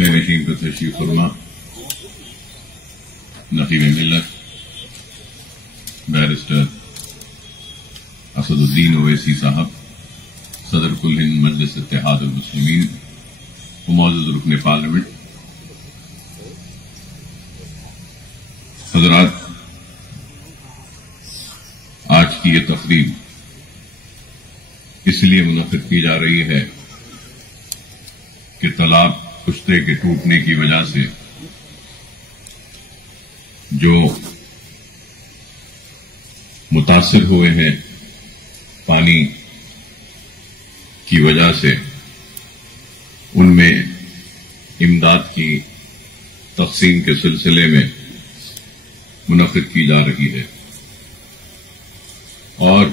صحن نشین کا تشریف فرما نقیب ملت بیرسٹر اسد الدین اویسی صاحب، صدر کل ہند مجلس اتحاد المسلمین و معزز رکن پارلیمنٹ، حضرات، آج کی یہ تقریب اس لیے منعقد کی جا رہی ہے کہ طلاق کشتے کے ٹوٹنے کی وجہ سے جو متاثر ہوئے ہیں پانی کی وجہ سے، ان میں امداد کی تقسیم کے سلسلے میں منعقد کی جا رہی ہے۔ اور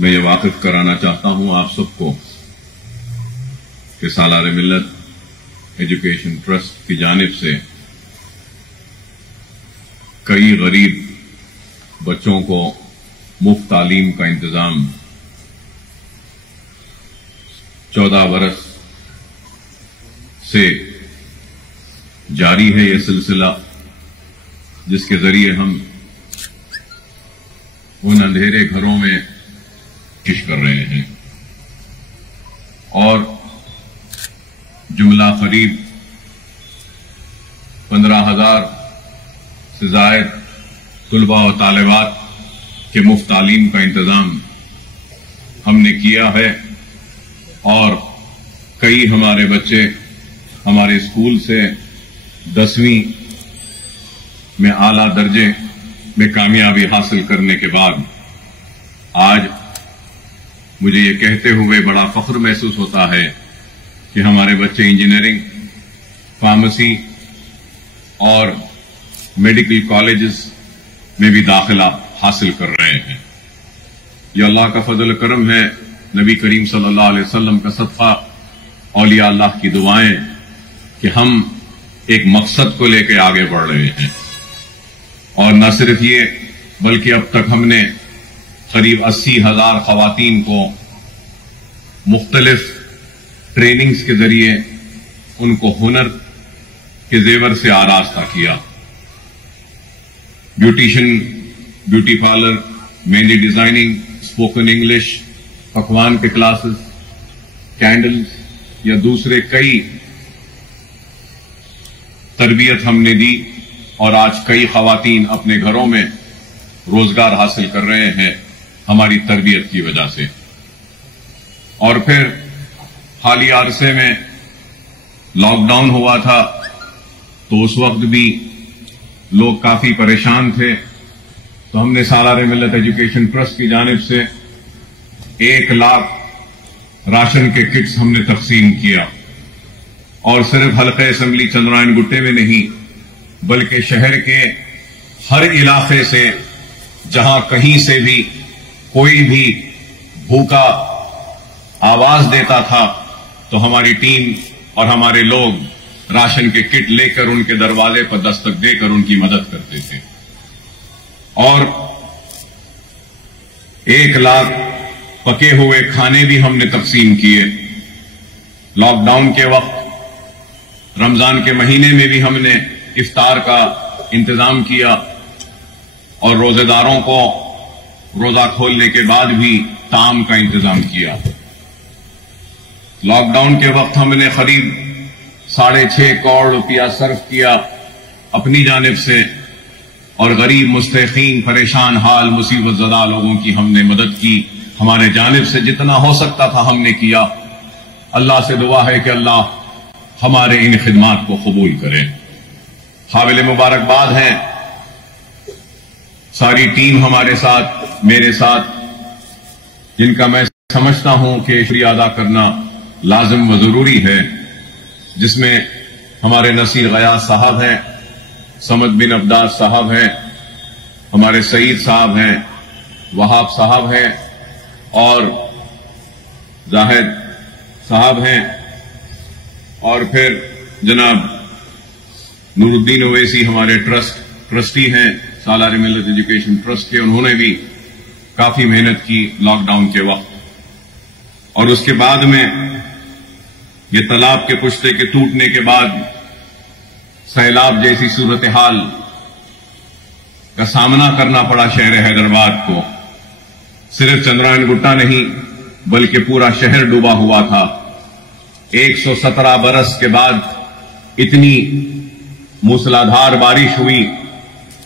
میں یہ واقف کرانا چاہتا ہوں آپ سب کو کہ سالار ملت ایجوکیشن ٹرسٹ کی جانب سے کئی غریب بچوں کو مفت تعلیم کا انتظام 14 برس سے جاری ہے، یہ سلسلہ جس کے ذریعے ہم ان اندھیرے گھروں میں کوشش کر رہے ہیں، اور جملہ قریب 15,000 سے زائد طلباء و طالبات کے مفت تعلیم کا انتظام ہم نے کیا ہے، اور کئی ہمارے بچے ہمارے اسکول سے 10ویں میں اعلیٰ درجے میں کامیابی حاصل کرنے کے بعد آج مجھے یہ کہتے ہوئے بڑا فخر محسوس ہوتا ہے کہ ہمارے بچے انجینئرنگ، فارمیسی اور میڈیکل کالجز میں بھی داخلہ حاصل کر رہے ہیں۔ یہ اللہ کا فضل و کرم ہے، نبی کریم صلی اللہ علیہ وسلم کا صدقہ، اولیاء اللہ کی دعائیں کہ ہم ایک مقصد کو لے کے آگے بڑھ رہے ہیں۔ اور نہ صرف یہ بلکہ اب تک ہم نے قریب 80,000 خواتین کو مختلف ٹریننگز کے ذریعے ان کو ہنر کے زیور سے آراستہ کیا۔ بیوٹیشن، بیوٹی پارلر، مہندی ڈیزائننگ، اسپوکن انگلش، پکوان کے کلاسز، کینڈلز یا دوسرے کئی تربیت ہم نے دی، اور آج کئی خواتین اپنے گھروں میں روزگار حاصل کر رہے ہیں ہماری تربیت کی وجہ سے۔ اور پھر حالیہ عرصے میں لاک ڈاؤن ہوا تھا تو اس وقت بھی لوگ کافی پریشان تھے، تو ہم نے سالار ملت ایجوکیشن ٹرسٹ کی جانب سے 1 لاکھ راشن کے کٹس ہم نے تقسیم کیا، اور صرف حلقہ اسمبلی چندرائن گٹے میں نہیں بلکہ شہر کے ہر علاقے سے جہاں کہیں سے بھی کوئی بھی بھوکا آواز دیتا تھا تو ہماری ٹیم اور ہمارے لوگ راشن کے کٹ لے کر ان کے دروازے پر دستک دے کر ان کی مدد کرتے تھے۔ اور 1 لاکھ پکے ہوئے کھانے بھی ہم نے تقسیم کیے۔ لاک ڈاؤن کے وقت رمضان کے مہینے میں بھی ہم نے افطار کا انتظام کیا، اور روزے داروں کو روزہ کھولنے کے بعد بھی طعام کا انتظام کیا۔ لاک ڈاؤن کے وقت ہم نے قریب 6.5 کروڑ روپیہ صرف کیا اپنی جانب سے، اور غریب، مستحقین، پریشان حال، مصیبت زدہ لوگوں کی ہم نے مدد کی۔ ہمارے جانب سے جتنا ہو سکتا تھا ہم نے کیا۔ اللہ سے دعا ہے کہ اللہ ہمارے ان خدمات کو قبول کرے۔ قابل مبارکباد ہیں ساری ٹیم ہمارے ساتھ، میرے ساتھ، جن کا میں سمجھتا ہوں کہ شکریہ ادا کرنا لازم و ضروری ہے، جس میں ہمارے نصیر غیاث صاحب ہیں، سمد بن عبداس صاحب ہیں، ہمارے سعید صاحب ہیں، وہاب صاحب ہیں، اور زاہد صاحب ہیں، اور پھر جناب نور الدین اویسی ہمارے ٹرسٹی ہیں سالار ملت ایجوکیشن ٹرسٹ کے۔ انہوں نے بھی کافی محنت کی لاک ڈاؤن کے وقت، اور اس کے بعد میں یہ تالاب کے پشتے کے ٹوٹنے کے بعد سیلاب جیسی صورتحال کا سامنا کرنا پڑا شہر حیدرآباد کو. صرف چندرائن گٹا نہیں بلکہ پورا شہر ڈوبا ہوا تھا. 117 برس کے بعد اتنی موسلادھار بارش ہوئی.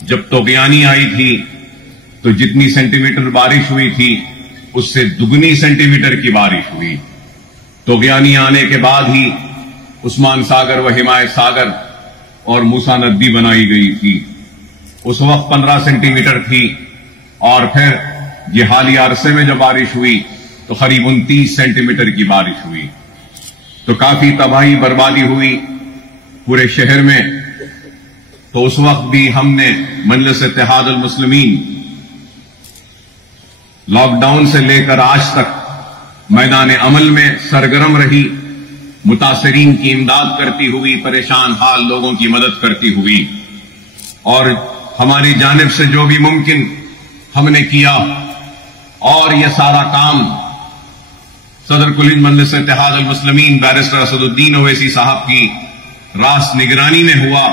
جب طغیانی آئی تھی تو جتنی سینٹی میٹر بارش ہوئی تھی اس سے دگنی سینٹی میٹر کی بارش ہوئی. طغیانی آنے کے بعد ہی عثمان ساگر و حمایت ساگر اور موسیٰ ندی بنائی گئی تھی. اس وقت 15 سینٹی میٹر تھی اور پھر یہ حالیہ عرصے میں جب بارش ہوئی تو قریب 29 سینٹی میٹر کی بارش ہوئی. تو کافی تباہی بربادی ہوئی پورے شہر میں. تو اس وقت بھی ہم نے مجلس اتحاد المسلمین لاک ڈاؤن سے لے کر آج تک میدان عمل میں سرگرم رہی, متاثرین کی امداد کرتی ہوئی, پریشان حال لوگوں کی مدد کرتی ہوئی, اور ہماری جانب سے جو بھی ممکن ہم نے کیا. اور یہ سارا کام صدر کل مجلس اتحاد المسلمین بیرسٹر اسد الدین اویسی صاحب کی راست نگرانی میں ہوا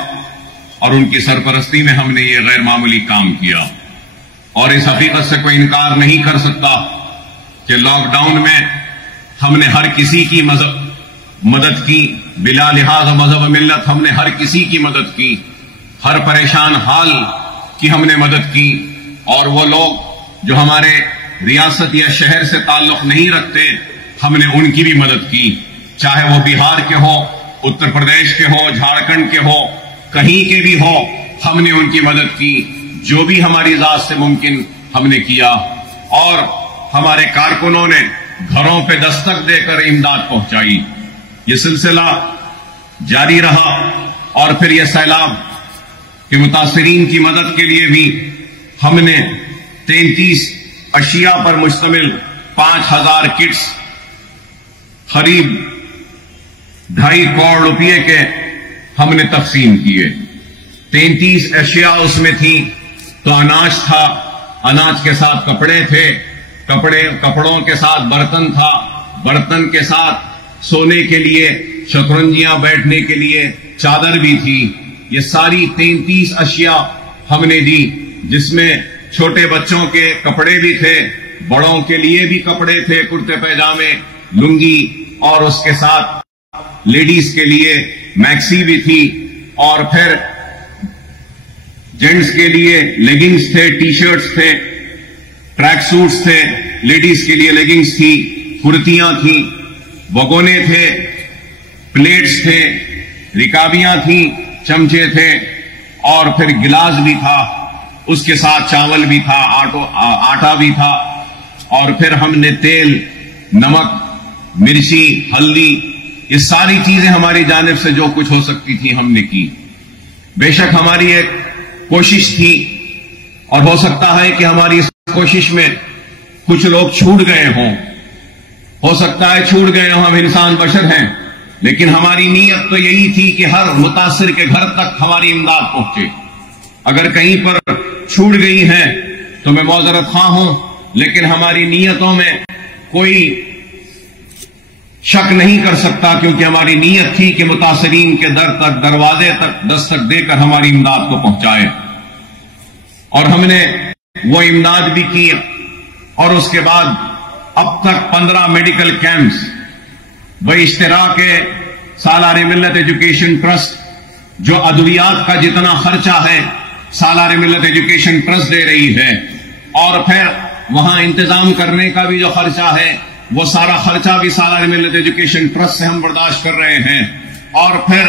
اور ان کی سرپرستی میں ہم نے یہ غیر معمولی کام کیا. اور اس حقیقت سے کوئی انکار نہیں کر سکتا کہ لاک ڈاؤن میں ہم نے ہر کسی کی مدد کی, بلا لحاظ مذہب و ملت. ہم نے ہر کسی کی مدد کی, ہر پریشان حال کی ہم نے مدد کی. اور وہ لوگ جو ہمارے ریاست یا شہر سے تعلق نہیں رکھتے ہم نے ان کی بھی مدد کی, چاہے وہ بہار کے ہو, اتر پردیش کے ہو, جھارکھنڈ کے ہو, کہیں کے بھی ہو, ہم نے ان کی مدد کی. جو بھی ہماری ذات سے ممکن ہم نے کیا. اور ہمارے کارکنوں نے گھروں پہ دستک دے کر امداد پہنچائی. یہ سلسلہ جاری رہا. اور پھر یہ سیلاب کے متاثرین کی مدد کے لیے بھی ہم نے 33 اشیاء پر مشتمل 5000 کٹس قریب 2.5 کروڑ روپے کے ہم نے تقسیم کیے. 33 اشیاء اس میں تھیں تو اناج تھا, اناج کے ساتھ کپڑے تھے, کپڑوں کے ساتھ برتن تھا, برتن کے ساتھ سونے کے لیے شترنجیاں بیٹھنے کے لیے چادر بھی تھی. یہ ساری 33 اشیاء ہم نے دی, جس میں چھوٹے بچوں کے کپڑے بھی تھے, بڑوں کے لیے بھی کپڑے تھے, کرتے پیجامے, لنگی, اور اس کے ساتھ لیڈیز کے لیے میکسی بھی تھی, اور پھر جینٹس کے لیے لیگنگز تھے, ٹی شرٹس تھے, ٹریک سوٹس تھے, لیڈیز کے لیے لیگنگز تھی, کرتیاں تھیں, بگونے تھے, پلیٹس تھے, رکابیاں تھیں, چمچے تھے, اور پھر گلاس بھی تھا. اس کے ساتھ چاول بھی تھا, آٹا بھی تھا, اور پھر ہم نے تیل, نمک, مرچی, ہلدی, یہ ساری چیزیں ہماری جانب سے جو کچھ ہو سکتی تھی ہم نے کی. بے شک ہماری ایک کوشش تھی, اور ہو سکتا ہے کہ ہماری اس کوشش میں کچھ لوگ چھوٹ گئے ہوں, ہو سکتا ہے چھوٹ گئے ہوں, ہم انسان بشر ہیں, لیکن ہماری نیت تو یہی تھی کہ ہر متاثر کے گھر تک ہماری امداد پہنچے. اگر کہیں پر چھوٹ گئی ہیں تو میں معذرت خواہ ہوں, لیکن ہماری نیتوں میں کوئی شک نہیں کر سکتا, کیونکہ ہماری نیت تھی کہ متاثرین کے در تک, دروازے تک دستک دے کر ہماری امداد کو پہنچائے. اور ہم نے وہ امداد بھی کی. اور اس کے بعد اب تک 15 میڈیکل کیمپس باشتراک سالار ملت ایجوکیشن ٹرسٹ, جو ادویات کا جتنا خرچہ ہے سالار ملت ایجوکیشن ٹرسٹ دے رہی ہے, اور پھر وہاں انتظام کرنے کا بھی جو خرچہ ہے وہ سارا خرچہ بھی سالار ملت ایجوکیشن ٹرسٹ سے ہم برداشت کر رہے ہیں. اور پھر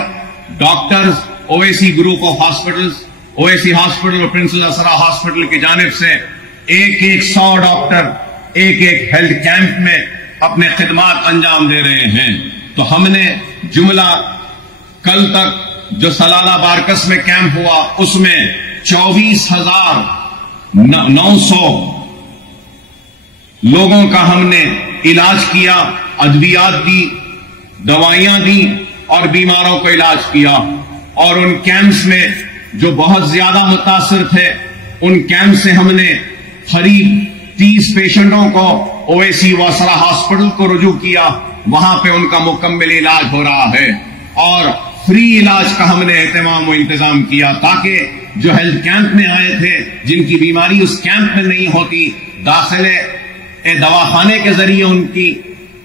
doctors, Owaisi group of hospitals, Owaisi hospital اور پرنسز اسرا ہاسپٹل کی جانب سے 100 ڈاکٹر ایک ہیلتھ کیمپ میں اپنے خدمات انجام دے رہے ہیں. تو ہم نے جملہ کل تک جو سلالہ بارکس میں کیمپ ہوا اس میں 24,900 لوگوں کا ہم نے علاج کیا, ادویات دی, دوائیاں دی, اور بیماروں کو علاج کیا. اور ان کیمپس میں جو بہت زیادہ متاثر تھے ان کیمپ سے ہم نے قریب 30 پیشنٹوں کو اویسی واسرا ہاسپٹل کو رجوع کیا. وہاں پہ ان کا مکمل علاج ہو رہا ہے، اور فری علاج کا ہم نے اہتمام و انتظام کیا تاکہ جو ہیلتھ کیمپ میں آئے تھے جن کی بیماری اس کیمپ میں نہیں ہوتی، داخلے دواخانے کے ذریعے ان کی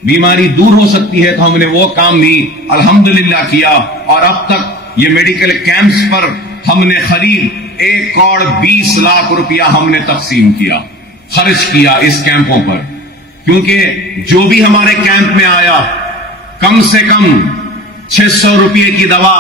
بیماری دور ہو سکتی ہے، تو ہم نے وہ کام بھی الحمدللہ کیا، اور اب تک یہ میڈیکل کیمپس پر ہم نے قریب 1,20,00,000 روپیہ ہم نے تقسیم کیا، خرچ کیا اس کیمپوں پر، کیونکہ جو بھی ہمارے کیمپ میں آیا کم سے کم 600 روپئے کی دوا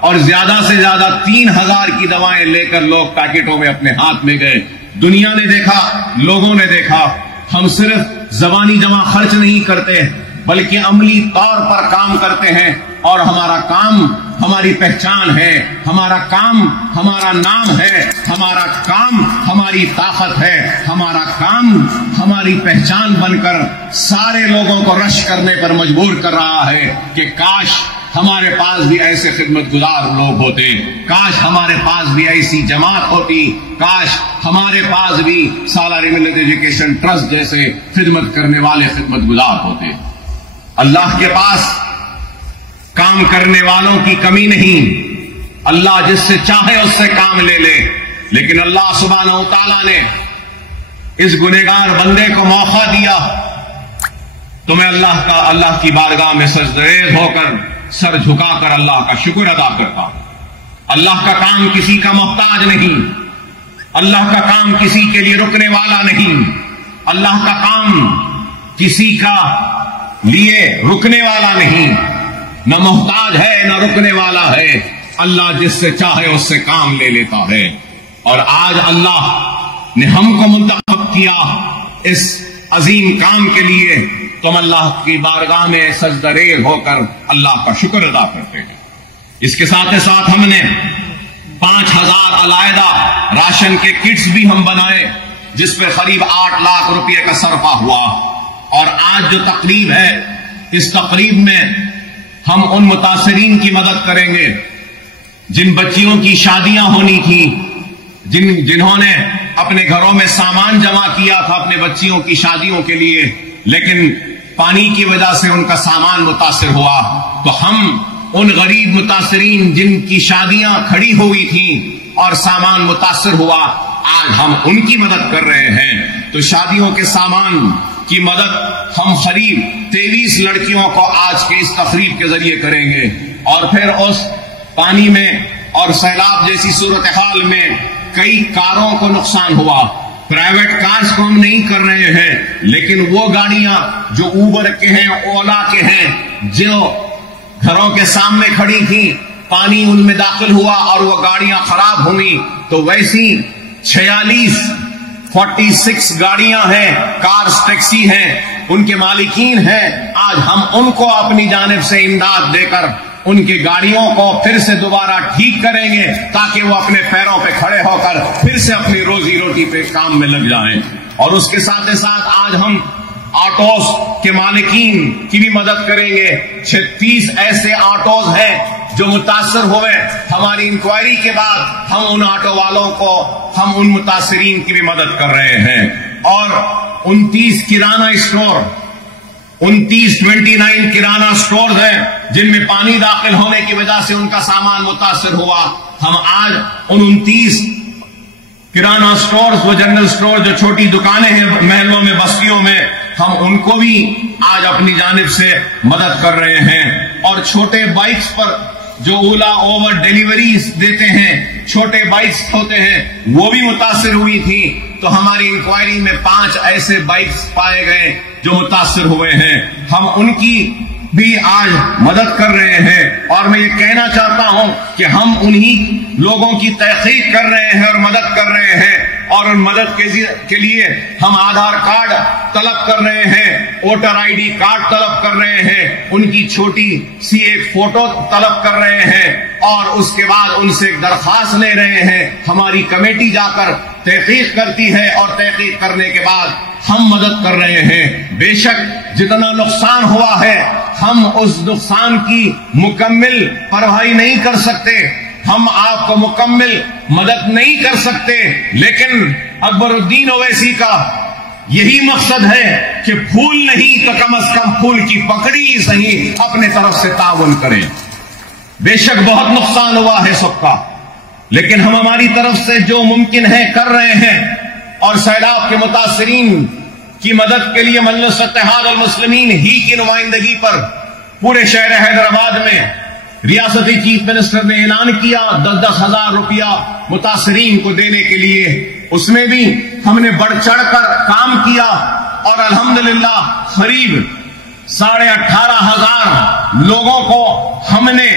اور زیادہ سے زیادہ 3,000 کی دوائیں لے کر لوگ پیکٹوں میں اپنے ہاتھ میں گئے۔ دنیا نے دیکھا، لوگوں نے دیکھا، ہم صرف زبانی جمع خرچ نہیں کرتے بلکہ عملی طور پر کام کرتے ہیں، اور ہمارا کام ہماری پہچان ہے، ہمارا کام ہمارا نام ہے، ہمارا کام ہماری طاقت ہے، ہمارا کام ہماری پہچان بن کر سارے لوگوں کو رش کرنے پر مجبور کر رہا ہے کہ کاش ہمارے پاس بھی ایسے خدمت گزار لوگ ہوتے، کاش ہمارے پاس بھی ایسی جماعت ہوتی، کاش ہمارے پاس بھی سالاری ملت ایجوکیشن ٹرسٹ جیسے خدمت کرنے والے خدمت گزار ہوتے۔ اللہ کے پاس کام کرنے والوں کی کمی نہیں، اللہ جس سے چاہے اس سے کام لے لے، لیکن اللہ سبحانہ و تعالیٰ نے اس گنہگار بندے کو موقع دیا تو میں اللہ کی بارگاہ میں سجدریز ہو کر سر جھکا کر اللہ کا شکر ادا کرتا ہوں۔ اللہ کا کام کسی کا محتاج نہیں، اللہ کا کام کسی کے لیے رکنے والا نہیں، اللہ کا کام کسی کا لیے رکنے والا نہیں، نہ محتاج ہے نہ رکنے والا ہے، اللہ جس سے چاہے اس سے کام لے لیتا ہے۔ اور آج اللہ نے ہم کو منتخب کیا اس عظیم کام کے لیے، تو ہم اللہ کی بارگاہ میں سجدہ ریز ہو کر اللہ کا شکر ادا کرتے ہیں۔ اس کے ساتھ ساتھ ہم نے 5,000 علیحدہ راشن کے کٹس بھی ہم بنائے، جس پہ قریب 8 لاکھ روپے کا صرفہ ہوا، اور آج جو تقریب ہے اس تقریب میں ہم ان متاثرین کی مدد کریں گے جن بچیوں کی شادیاں ہونی تھی، جنہوں نے اپنے گھروں میں سامان جمع کیا تھا اپنے بچیوں کی شادیوں کے لیے، لیکن پانی کی وجہ سے ان کا سامان متاثر ہوا، تو ہم ان غریب متاثرین جن کی شادیاں کھڑی ہوئی تھیں اور سامان متاثر ہوا، آج ہم ان کی مدد کر رہے ہیں۔ تو شادیوں کے سامان کی مدد ہم قریب 23 لڑکیوں کو آج کے اس تقریب کے ذریعے کریں گے، اور پھر اس پانی میں اور سیلاب جیسی صورتحال میں کئی کاروں کو نقصان ہوا۔ پرائیویٹ کارز کو ہم نہیں کر رہے ہیں، لیکن وہ گاڑیاں جو اوبر کے ہیں، اولا کے ہیں، جو گھروں کے سامنے کھڑی تھیں، پانی ان میں داخل ہوا اور وہ گاڑیاں خراب ہوئی، تو ویسی 46 گاڑیاں ہیں، کارز ٹیکسی ہیں، ان کے مالکین ہیں، آج ہم ان کو اپنی جانب سے امداد دے کر ان کی گاڑیوں کو پھر سے دوبارہ ٹھیک کریں گے، تاکہ وہ اپنے پیروں پہ کھڑے ہو کر پھر سے اپنی روزی روٹی پہ کام میں لگ جائیں۔ اور اس کے ساتھ ساتھ آج ہم آٹوز کے مالکین کی بھی مدد کریں گے۔ 36 ایسے آٹوز ہیں جو متاثر ہوئے، ہماری انکوائری کے بعد ہم ان آٹو والوں کو، ہم ان متاثرین کی بھی مدد کر رہے ہیں۔ اور 29 کرانہ اسٹور، 29 کرانہ اسٹورز ہیں جن میں پانی داخل ہونے کی وجہ سے ان کا سامان متاثر ہوا، ہم آج ان 29 کرانہ اسٹورز، وہ جنرل اسٹور جو چھوٹی دکانیں ہیں محلوں میں، بستیوں میں، ہم ان کو بھی آج اپنی جانب سے مدد کر رہے ہیں۔ اور چھوٹے بائکس پر جو اولا اوور ڈیلیوریز دیتے ہیں، چھوٹے بائکس ہوتے ہیں، وہ بھی متاثر ہوئی تھی، تو ہماری انکوائری میں 5 ایسے بائکس پائے گئے جو متاثر ہوئے ہیں، ہم ان کی بھی آج مدد کر رہے ہیں۔ اور میں یہ کہنا چاہتا ہوں کہ ہم انہی لوگوں کی تحقیق کر رہے ہیں اور مدد کر رہے ہیں، اور ان مدد کے لیے ہم آدھار کارڈ طلب کر رہے ہیں، ووٹر آئی ڈی کارڈ طلب کر رہے ہیں، ان کی چھوٹی سی ایک فوٹو طلب کر رہے ہیں، اور اس کے بعد ان سے ایک درخواست لے رہے ہیں۔ ہماری کمیٹی جا کر تحقیق کرتی ہے، اور تحقیق کرنے کے بعد ہم مدد کر رہے ہیں۔ بے شک جتنا نقصان ہوا ہے ہم اس نقصان کی مکمل بھرپائی نہیں کر سکتے، ہم آپ کو مکمل مدد نہیں کر سکتے، لیکن اکبر الدین اویسی کا یہی مقصد ہے کہ پھول نہیں تو کم از کم پھول کی پکڑی ہی صحیح اپنے طرف سے تعاون کریں. بے شک بہت نقصان ہوا ہے سب کا، لیکن ہم ہماری طرف سے جو ممکن ہے کر رہے ہیں، اور سیلاب کے متاثرین کی مدد کے لیے مجلس اتحاد المسلمین ہی کی نمائندگی پر پورے شہر حیدرآباد میں ریاستی چیف منسٹر نے اعلان کیا 10,000 روپیہ متاثرین کو دینے کے لیے. اس میں بھی ہم نے بڑھ چڑھ کر کام کیا اور الحمدللہ قریب 18,500 لوگوں کو ہم نے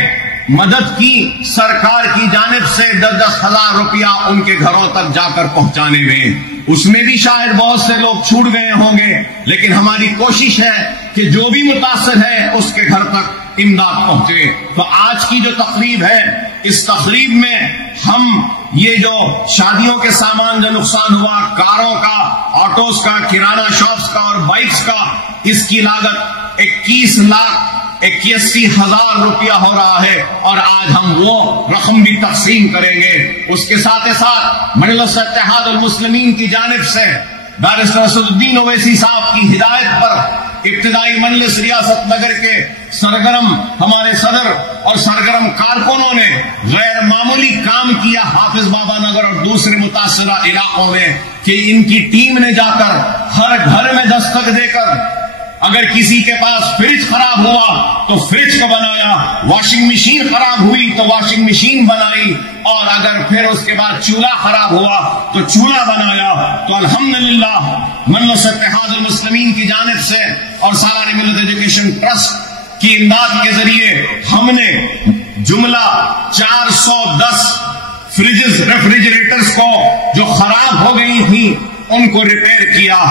مدد کی سرکار کی جانب سے 10,000 روپیہ ان کے گھروں تک جا کر پہنچانے میں. اس میں بھی شاید بہت سے لوگ چھوٹ گئے ہوں گے، لیکن ہماری کوشش ہے کہ جو بھی متاثر ہے اس کے گھر تک امداد پہنچے. تو آج کی جو تقریب ہے، اس تقریب میں ہم یہ جو شادیوں کے سامان جو نقصان ہوا، کاروں کا، آٹوز کا، کرانہ شاپس کا اور بائکس کا، اس کی لاگت 21,81,000 روپیہ ہو رہا ہے، اور آج ہم وہ رقم بھی تقسیم کریں گے. اس کے ساتھ ساتھ مجلس اتحاد المسلمین کی جانب سے بیرسٹر اسد الدین اویسی صاحب کی ہدایت پر ابتدائی مجلس ریاست نگر کے سرگرم ہمارے صدر اور سرگرم کارکنوں نے غیر معمولی کام کیا حافظ بابا نگر اور دوسرے متاثرہ علاقوں میں، کہ ان کی ٹیم نے جا کر ہر گھر میں دستک دے کر اگر کسی کے پاس فریج خراب ہوا تو فریج کا بنایا، واشنگ مشین خراب ہوئی تو واشنگ مشین بنائی، اور اگر پھر اس کے بعد چولہا خراب ہوا تو چولہا بنایا. تو الحمدللہ مجلس اتحاد المسلمین کی جانب سے اور سالانہ ملت ایجوکیشن ٹرسٹ کی امداد کے ذریعے ہم نے جملہ 410 فریجز ریفریجریٹرز کو جو خراب ہو گئی تھی ان کو ریپیئر کیا،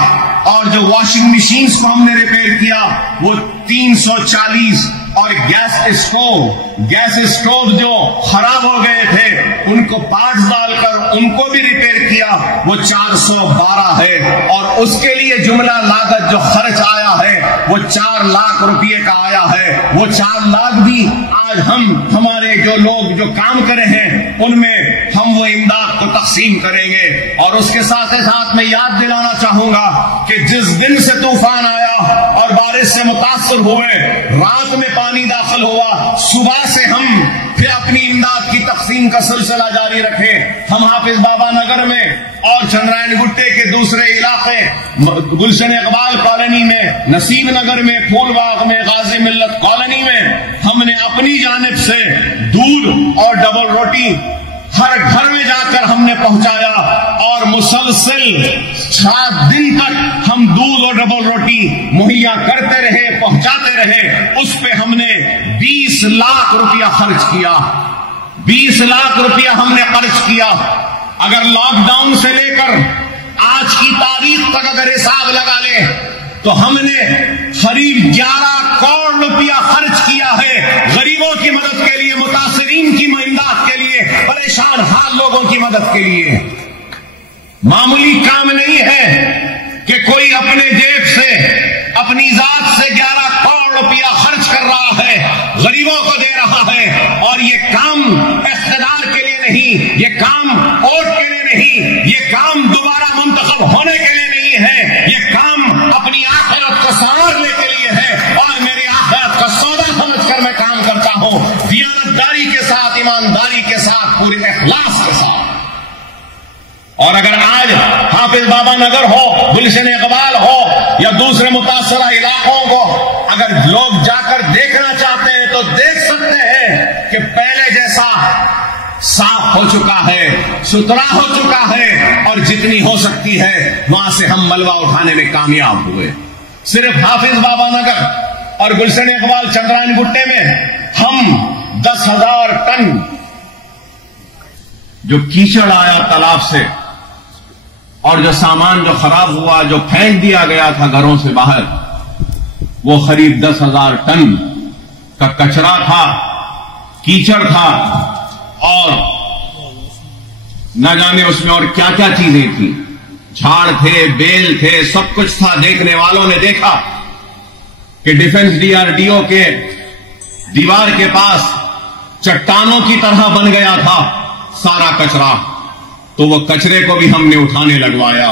اور جو واشنگ مشینز کو ہم نے ریپیئر کیا وہ 340، اور گیس اسٹوو جو خراب ہو گئے تھے ان کو پارٹس ڈال کر ان کو بھی ریپیئر کیا، وہ 412 ہے. اور اس کے لیے جملہ لاگت جو خرچ آیا ہے وہ 4 لاکھ روپیے کا آیا ہے. وہ 4 لاکھ بھی آج ہمارے جو لوگ جو کام کرے ہیں ان میں ہم وہ امداد کو تقسیم کریں گے. اور اس کے ساتھ ساتھ میں یاد دلانا چاہوں گا کہ جس دن سے طوفان آیا اور بارش سے متاثر ہوئے، رات میں پانی داخل ہوا، صبح سے ہم پھر اپنی امداد کی تقسیم کا سلسلہ جاری رکھے. ہم حافظ بابا نگر میں اور چندرائن گٹے کے دوسرے علاقے، گلشن اقبال کالونی میں، نصیب نگر میں، پھول باغ میں، غازی ملت کالونی میں ہم نے اپنی جانب سے دودھ اور ڈبل روٹی ہر گھر میں جا کر ہم نے پہنچایا، اور مسلسل 7 دن تک ہم دودھ اور ڈبل روٹی مہیا کرتے رہے، پہنچاتے رہے. اس پہ ہم نے 20 لاکھ روپیہ خرچ کیا. 20 لاکھ روپیہ ہم نے خرچ کیا. اگر لاک ڈاؤن سے لے کر آج کی تاریخ تک اگر حساب لگا لیں تو ہم نے قریب 11 کروڑ روپیہ خرچ کیا ہے غریبوں کی مدد کے لیے، متاثرین کی امداد کے لیے، پریشان حال لوگوں کی مدد کے لیے. معمولی کام نہیں ہے کہ کوئی اپنے جیب سے اپنی ذات سے 11 کروڑ روپیہ خرچ کر رہا ہے، غریبوں کو دے رہا ہے. اور یہ کام اقتدار کے لیے نہیں، یہ کام ووٹ کے لیے نہیں، یہ کام دوبارہ منتخب ہونے کے لیے نہیں ہے، یہ کام اپنی آخرت کو سنوارنے کے لیے ہے. اور میری آخرت کا سودا سمجھ کر میں کام کرتا ہوں، دیانتداری کے ساتھ، ایمانداری کے ساتھ، پورے اخلاص کے ساتھ. اور اگر آج حافظ بابا نگر ہو، گلشن اقبال ہو یا دوسرے متاثرہ علاقوں کو اگر لوگ جا کر دیکھنا چاہتے ہیں تو دیکھ سکتے ہیں کہ پہلے جیسا صاف ہو چکا ہے، ستھرا ہو چکا ہے، اور جتنی ہو سکتی ہے وہاں سے ہم ملبہ اٹھانے میں کامیاب ہوئے. صرف حافظ بابا نگر اور گلشن اقبال چندرائن گٹے میں ہم 10,000 ٹن جو کیچڑ آیا تالاب سے اور جو سامان جو خراب ہوا، جو پھینک دیا گیا تھا گھروں سے باہر، وہ قریب 10,000 ٹن کا کچرا تھا، کیچڑ تھا، اور نہ جانے اس میں اور کیا کیا چیزیں تھیں، جھاڑ تھے، بیل تھے، سب کچھ تھا. دیکھنے والوں نے دیکھا کہ ڈیفنس DRDO کے دیوار کے پاس چٹانوں کی طرح بن گیا تھا سارا کچرا. تو وہ کچرے کو بھی ہم نے اٹھانے لگوایا.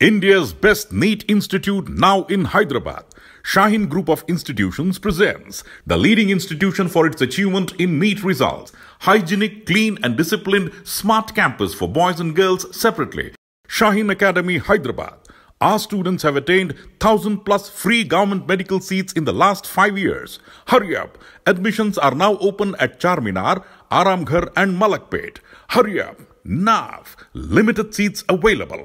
India's best NEET institute now in Hyderabad. Shaheen Group of Institutions presents the leading institution for its achievement in NEET results. Hygienic, clean and disciplined smart campus for boys and girls separately. Shaheen Academy, Hyderabad. Our students have attained 1,000 plus free government medical seats in the last 5 years. Hurry up. Admissions are now open at Charminar, Aramghar and Malakpet. Hurry up. Now. Limited seats available.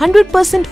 100%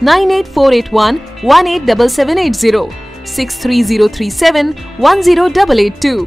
98481 187780 63037 10882।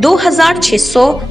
2600,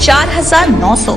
4900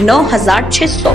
9600।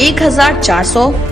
1400,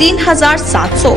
3700,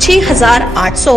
6800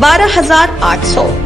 12800।